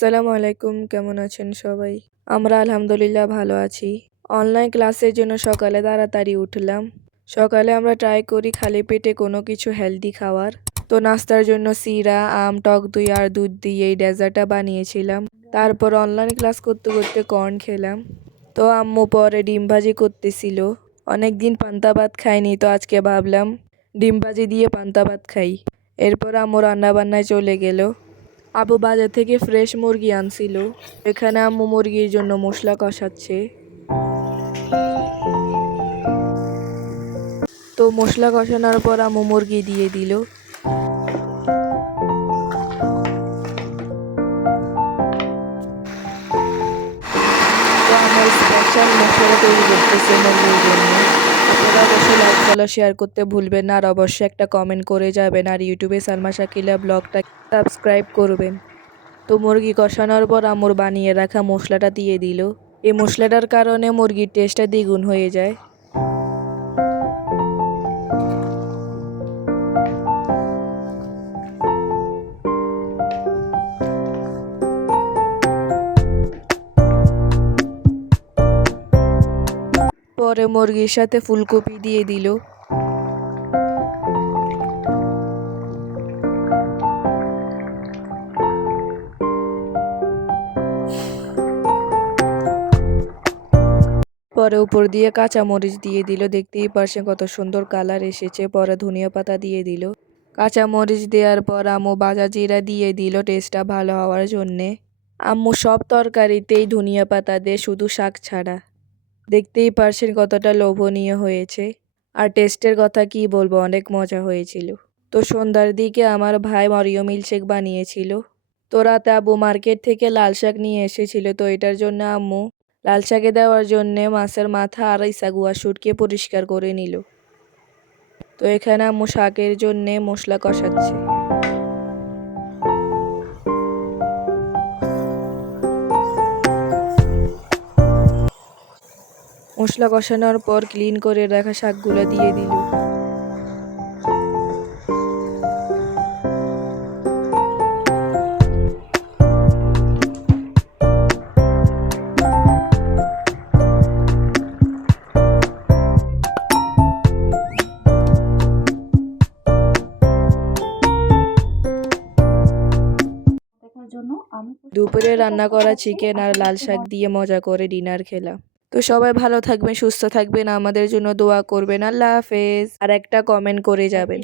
আসসালামু আলাইকুম, কেমন আছেন সবাই? আমরা আলহামদুলিল্লাহ ভালো আছি। অনলাইন ক্লাসের জন্য সকালে তাড়াতাড়ি উঠলাম। সকালে আমরা ট্রাই করি খালি পেটে কোনো কিছু হেলদি খাওয়ার। তো নাস্তার জন্য সিরা, আম, টক দই আর দুধ দিয়ে এই ডেজার্টটা বানিয়েছিলাম। তারপর অনলাইন ক্লাস করতে করতে কর্ন খেলাম। তো আম্মু পরে ডিম ভাজি করতেছিল। অনেকদিন পান্তা ভাত খাইনি, তো আজকে ভাবলাম ডিম ভাজি দিয়ে পান্তা ভাত খাই। এরপর আম্মু রান্নাবান্নায় চলে গেল। আবু বাজার থেকে ফ্রেশ মুরগি আনছিল। এখানে আম্মু মুরগির জন্য মশলা কষাচ্ছে। তো মশলা কষানোর পর আম্মু মুরগি দিয়ে দিল। তো আমার স্পেশাল মশলা তৈরি করতেছে মুরগির জন্য। আপনারা অবশ্যই লাইক ফলো শেয়ার করতে ভুলবেন না, আর অবশ্যই একটা কমেন্ট করে যাবেন, আর ইউটিউবে সালমা শাকিলা ব্লগটা সাবস্ক্রাইব করবেন। তো মুরগি কষানোর পর আম্মুর বানিয়ে রাখা মশলাটা দিয়ে দিল। এই মশলাটার কারণে মুরগির টেস্টটা দ্বিগুণ হয়ে যায়। পরে মুরগির সাথে ফুলকপি দিয়ে দিল। পরে উপর দিয়ে কাঁচা মরিচ দিয়ে দিল। দেখতেই পারছেন কত সুন্দর কালার এসেছে। পরে ধনিয়া পাতা দিয়ে দিল। কাঁচা মরিচ দেওয়ার পর আম্মু ভাজা জিরা দিয়ে দিল টেস্টটা ভালো হওয়ার জন্যে। আম্মু সব তরকারিতেই ধনিয়া পাতা দেয়, শুধু শাক ছাড়া। দেখতেই পারছেন কতটা লোভনীয় হয়েছে। আর টেস্টের কথা কি বলবো, অনেক মজা হয়েছিল। তো সন্ধ্যার দিকে আমার ভাই মরিয়ম মিল্কশেক বানিয়েছিল। তো রাতে আব্বু মার্কেট থেকে লাল শাক নিয়ে এসেছিল। তো এটার জন্য আম্মু লাল শাকে দেওয়ার জন্যে মাছের মাথা আর ইসাগুয়া শুটকে পরিষ্কার করে নিল। তো এখানে আম্মু শাকের জন্যে মশলা কষাচ্ছে। মশলা কষানোর পর ক্লিন করে রাখা শাকগুলো দিয়ে দিল। দুপুরে রান্না করা চিকেন আর লাল শাক দিয়ে মজা করে ডিনার খেলাম। তো সবাই ভালো থাকবেন, সুস্থ থাকবেন, আমাদের জন্য দোয়া করবেন। আল্লাহ হাফেজ। আর একটা কমেন্ট করে যাবেন।